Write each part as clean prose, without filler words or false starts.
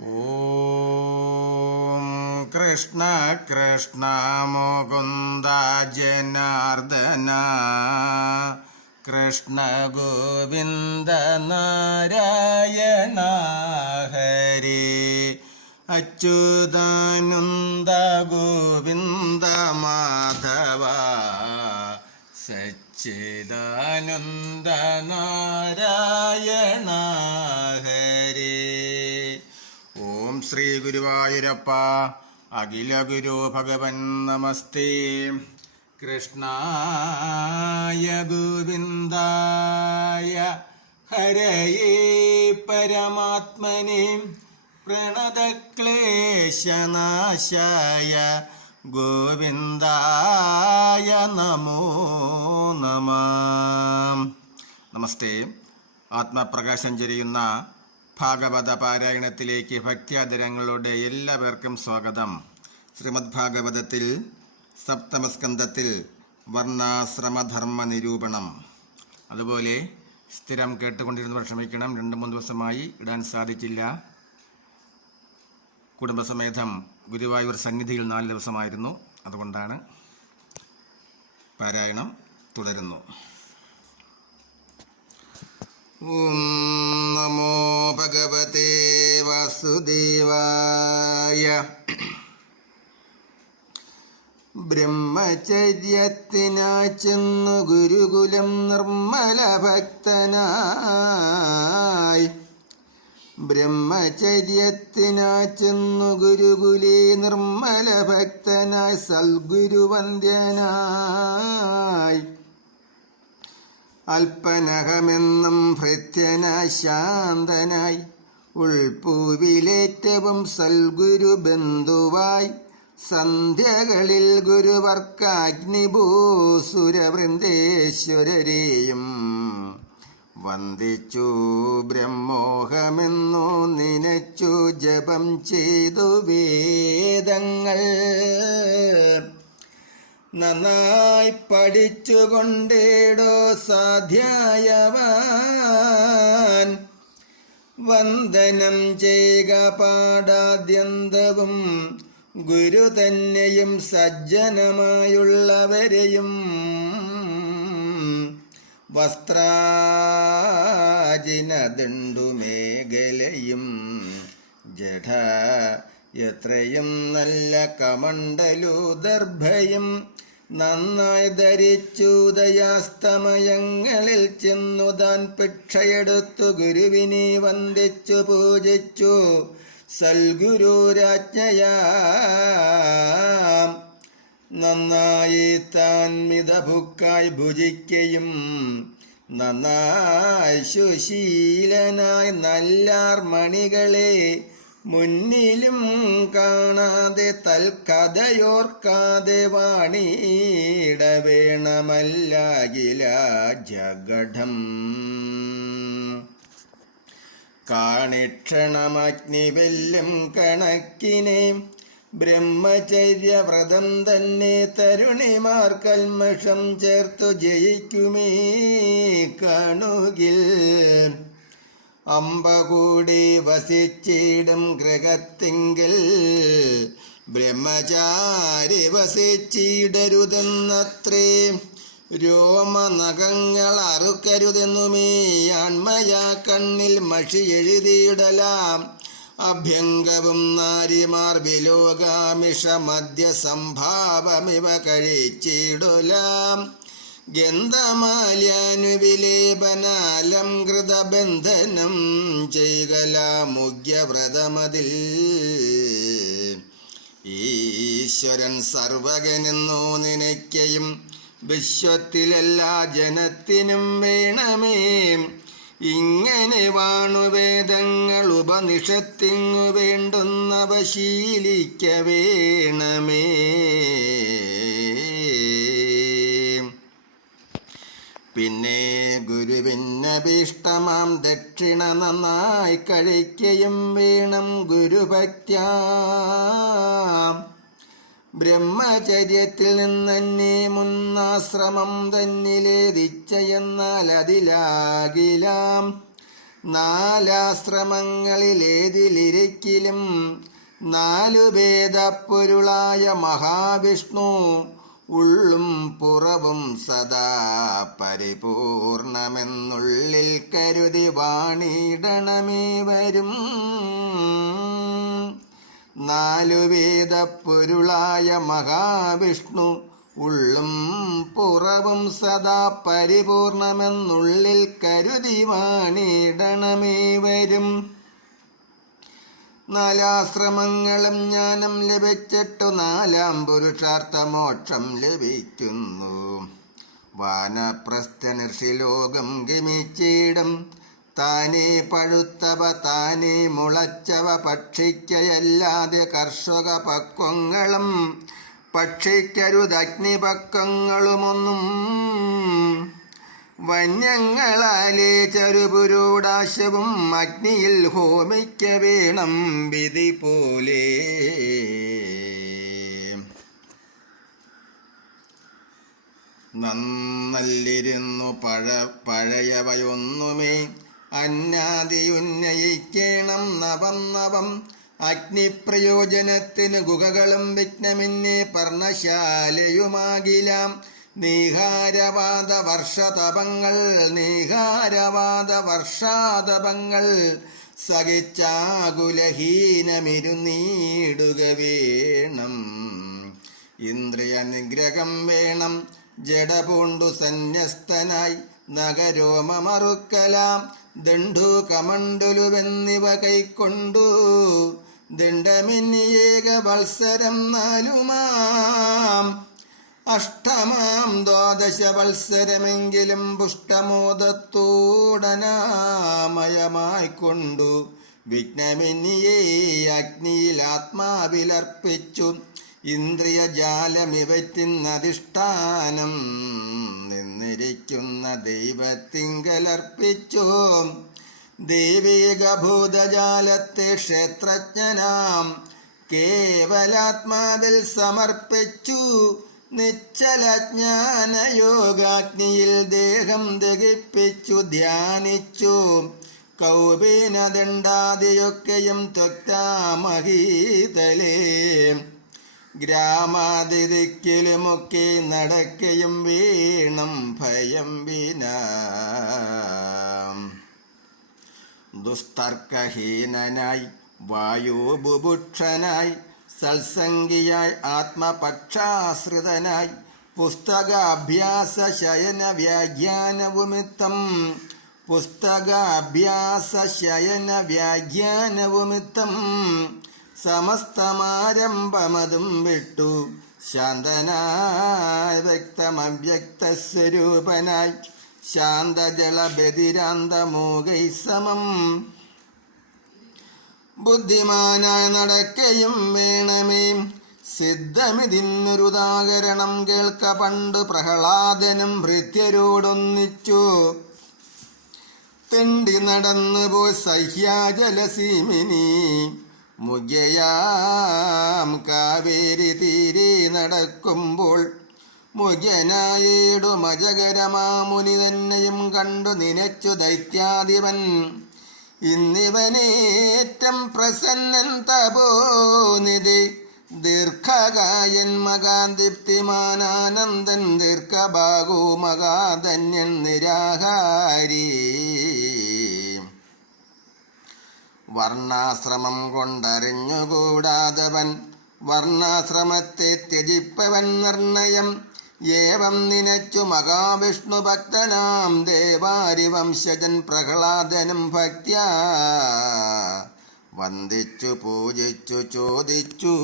ഓം കൃഷ്ണ കൃഷ്ണ മുകുന്ദ ജനാർദ്ദന കൃഷ്ണ ഗോവിന്ദ നാരായണ ഹരി അച്യുതാനന്ദ ഗോവിന്ദ മാധവ സച്ചിദാനന്ദ നാരായണ ഹരി. ഓം ശ്രീ ഗുരുവായൂരപ്പ അഖില ഗുരു ഭഗവൻ നമസ്തേ. കൃഷ്ണായ ഗോവിന്ദായ ഹരയേ പരമാത്മനെ പ്രണതക്ലേശനാശായ ഗോവിന്ദായ നമോ നമഃ. നമസ്തേ. ആത്മപ്രകാശം ചൊരിയുന്ന ഭാഗവത പാരായണത്തിലേക്ക് ഭക്ത്യാദരങ്ങളോടെ എല്ലാവർക്കും സ്വാഗതം. ശ്രീമദ് ഭാഗവതത്തിൽ സപ്തമസ്കന്ധത്തിൽ വർണ്ണാശ്രമധർമ്മ നിരൂപണം. അതുപോലെ സ്ഥിരം കേട്ടുകൊണ്ടിരുന്നവർ ക്ഷമിക്കണം, 2-3 ദിവസമായി ഇടാൻ സാധിച്ചില്ല. കുടുംബസമേതം ഗുരുവായൂർ സന്നിധിയിൽ 4 ദിവസമായിരുന്നു. അതുകൊണ്ടാണ്. പാരായണം തുടരുന്നു. ഓം നമോ ഭഗവതേ വാസുദേവായ. ബ്രഹ്മചര്യത്തിനായി ചെന്നു ഗുരുകുലം നിർമ്മല ഭക്തനായി. ബ്രഹ്മചര്യത്തിനായി ചെന്നു ഗുരുകുലേ നിർമ്മല ഭക്തനായി സൽഗുരുവന്ദ്യനായി. അല്പനഹമെന്നും ഭൃത്യനായി ശാന്തനായി ഉൾപ്പൂവിലേറ്റവും സൽഗുരു ബന്ധുവായി സന്ധ്യകളിൽ ഗുരുവർക്കാഗ്നിഭൂസുരവൃന്ദേശ്വരരെയും വന്ദിച്ചു ബ്രഹ്മോഹമെന്നു നിനച്ചു ജപം ചെയ്തു വേദങ്ങൾ നന്നായി പഠിച്ചുകൊണ്ടേടോ സാധ്യായവാൻ. വന്ദനം ചെയ്യുക പാടാദ്യന്തവും ഗുരു തന്നെയും സജ്ജനമായുള്ളവരെയും. വസ്ത്രാജിനദണ്ഡുമേഖലയും ജഡ എത്രയും നല്ല കമണ്ഡലൂദർഭയും നന്നായി ധരിച്ചുദയാസ്തമയങ്ങളിൽ ചെന്നു താൻ ഭിക്ഷയെടുത്തു ഗുരുവിനെ വന്ദിച്ചു പൂജിച്ചു സൽഗുരുരാജ്ഞയാം. നന്നായി താൻ മിതഭുക്കായി ഭുജിക്കയും നന്നായി സുശീലനായി നല്ലാർമണികളെ മുന്നിലും കാണാതെ തൽക്കഥയോർക്കാതെ വാണിയിടവേണമല്ലാകില ജഗഠം. കാണിക്ഷണമഗ്നി വെല്ലും കണക്കിനെ ബ്രഹ്മചര്യവ്രതം തന്നെ തരുണിമാർ കൽമഷം ചേർത്തു ജയിക്കുമേ കാണുകിൽ. അമ്പ കൂടി വസിച്ചിടും ഗൃഹത്തിങ്കിൽ ബ്രഹ്മചാരി വസിച്ചിടരുതെന്നത്രേ. രോമനഖങ്ങൾ അറുക്കരുതെന്നുമേ ആൺമയാ കണ്ണിൽ മഷി എഴുതിയിടലാം. അഭ്യംഗവും നാരിമാർ വിലോകാമിഷ മദ്യ സംഭാവമിവ കഴിച്ചിടലാം. ഗന്ധമാല്യാനുവിലേപനാലംകൃതബന്ധനം ചെയ്കലാമുഗ്യവ്രതമതിൽ. ഈശ്വരൻ സർവകനെന്നോ നിനയ്ക്കയും വിശ്വത്തിലെല്ലാ ജനത്തിനും വേണമേ. ഇങ്ങനെ വാണുവേദങ്ങൾ ഉപനിഷത്തിങ്ങു വേണ്ടുന്നവ ശീലിക്ക വേണമേ. പിന്നെ ഗുരുവിനഭീഷ്ടമാം ദക്ഷിണ നന്നായി കഴിക്കയും വേണം ഗുരുഭക്ത്യാ. ബ്രഹ്മചര്യത്തിൽ നിന്നെ മുന്നാശ്രമം തന്നിലേതിച്ചയെന്നാൽ അതിലാകിലാം. നാലാശ്രമങ്ങളിലേതിലിരിക്കലും നാലുവേദപ്പൊരുളായ മഹാവിഷ്ണു ഉള്ളും പുറവും സദാ പരിപൂർണമെന്നുള്ളിൽ കരുതി വാണിടണമേ വരും. നാലുവേദപ്പൊരുളായ മഹാവിഷ്ണു ഉള്ളും പുറവും സദാ പരിപൂർണമെന്നുള്ളിൽ കരുതി വാണിടണമേ വരും. നാലാശ്രമങ്ങളും ജ്ഞാനം ലഭിച്ചിട്ടു നാലാം പുരുഷാർത്ഥമോക്ഷം ലഭിക്കുന്നു. വാനപ്രസ്ഥനിർഷിലോകം ഗമിച്ചിടും താനേ പഴുത്തവ താനേ മുളച്ചവ ഭക്ഷിക്കയല്ലാതെ കർഷക പക്വങ്ങളും ഭക്ഷിക്കരുതഗ്നിപക്വങ്ങളുമൊന്നും. വന്യങ്ങളാലേ ചരുപുരൂടാശവും അഗ്നിയിൽ ഹോമിക്ക വേണം വിധി പോലെ. നന്നല്ലിരുന്നു പഴയവയൊന്നുമേ അന്നാദിയുന്നയിക്കണം നവം നവം. അഗ്നിപ്രയോജനത്തിന് ഗുഹകളും വിഘ്നമിന്നെ പർണശാലയുമാകിലാം. നീഹാരവാദ വർഷാതപങ്ങൾ സഹിച്ചാകുലഹീനമിരുന്നീടുക വേണം. ഇന്ദ്രിയ നിഗ്രഹം വേണം ജഡപൂണ്ടു സന്യസ്തനായി. നഗരോമമറുക്കലാം ദണ്ഡു കമണ്ഡലുവെന്നിവ കൈക്കൊണ്ടു ദണ്ഡമിന്നിയേക വത്സരം നാലുമാം. അഷ്ടമാം ദ്വാദശ വത്സരമെങ്കിലും പുഷ്ടമോദത്തോടനാമയമായിക്കൊണ്ടു വിഘ്നമിന്നിയെ അഗ്നിയിൽ ആത്മാവിലർപ്പിച്ചു. ഇന്ദ്രിയജാലമിവറ്റിന്നധിഷ്ഠാനം നിന്നിരിക്കുന്ന ദൈവത്തിങ്കലർപ്പിച്ചു. ദൈവിക ഭൂതജാലത്തെ ക്ഷേത്രജ്ഞനാം കേവലാത്മാവിൽ സമർപ്പിച്ചു. നിശ്ചലജ്ഞാനയോഗാഗ്നിയിൽ ദേഹം ദഹിപ്പിച്ചു ധ്യാനിച്ചു. കൗപീനദണ്ഡാദിയൊക്കെയും ത്വക്താമഹീതലേ. ഗ്രാമാതിദിക്കിലുമൊക്കെ നടക്കയും വീണം ഭയം വിനാ. ദുസ്തർക്കഹീനനായി വായുബുഭുക്ഷനായി സത്സംഗിയായി ആത്മപക്ഷാശ്രിതനായി പുസ്തകാഭ്യാസ ശയന വ്യാഖ്യാനവുമിത്തം സമസ്തമാരംഭമതും വിട്ടു ശാന്തനായി വ്യക്തമവ്യക്തസ്വരൂപനായി ശാന്തജളബധിരാന്തമൂകൈ സമം. ബുദ്ധിമാനായി നടക്കയും വേണമേ സിദ്ധമിതിന്നൊരുദാഹരണം കേൾക്ക. പണ്ടു പ്രഹ്ലാദനും ഭൃത്യരോടൊന്നിച്ചു തെണ്ടി നടന്നു പോയി സഹ്യാജലസീമിനി. മുഖ്യയാം കാവേരി തീരെ നടക്കുമ്പോൾ മുഖ്യനായിടുമജകരമാമുനി തന്നെയും കണ്ടു നിനച്ചു ദൈത്യാധിപൻ. ഇന്നിവനേറ്റം പ്രസന്നൻ തപോനിധി ദീർഘകായൻ മകാദീപ്തിമാനാനന്ദൻ ദീർഘഭാഗോ മകാധന്യൻ നിരാഹാരി. വർണ്ണാശ്രമം കൊണ്ടറിഞ്ഞുകൂടാതവൻ വർണ്ണാശ്രമത്തെ ത്യജിപ്പവൻ നിർണയം. ഏവം നിനച്ചു മഹാവിഷ്ണു ഭക്തനാം ദേവാരിവംശജൻ പ്രഹ്ലാദനും ഭക്ത്യാ വന്ദിച്ചു പൂജിച്ചു ചോദിച്ചു.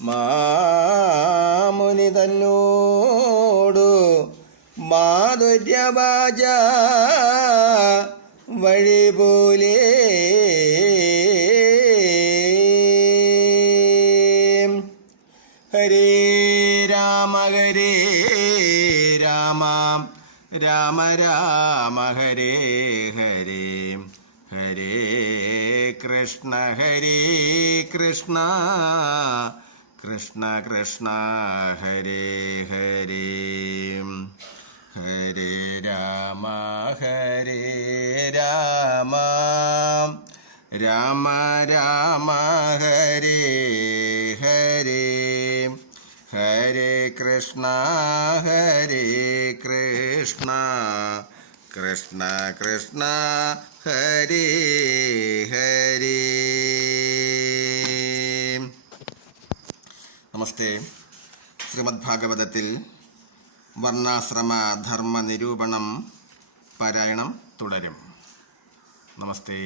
മാമുനി തന്നോടു മാധുര്യവാച വഴി പോലെ ഹരേ രാമ രാമ രാമ ഹരേ ഹരേ ഹരേ കൃഷ്ണ കൃഷ്ണ കൃഷ്ണ ഹരേ ഹരേ. ഹരേ രാമ ഹരേ രാമ രാമ രാമ ഹരേ ഹരേ ഹരേ കൃഷ്ണ കൃഷ്ണ കൃഷ്ണ ഹരേ ഹരേ. നമസ്തേ. ശ്രീമദ് ഭാഗവതത്തിൽ വർണ്ണാശ്രമ ധർമ്മ നിരൂപണം പാരായണം തുടരും. നമസ്തേ.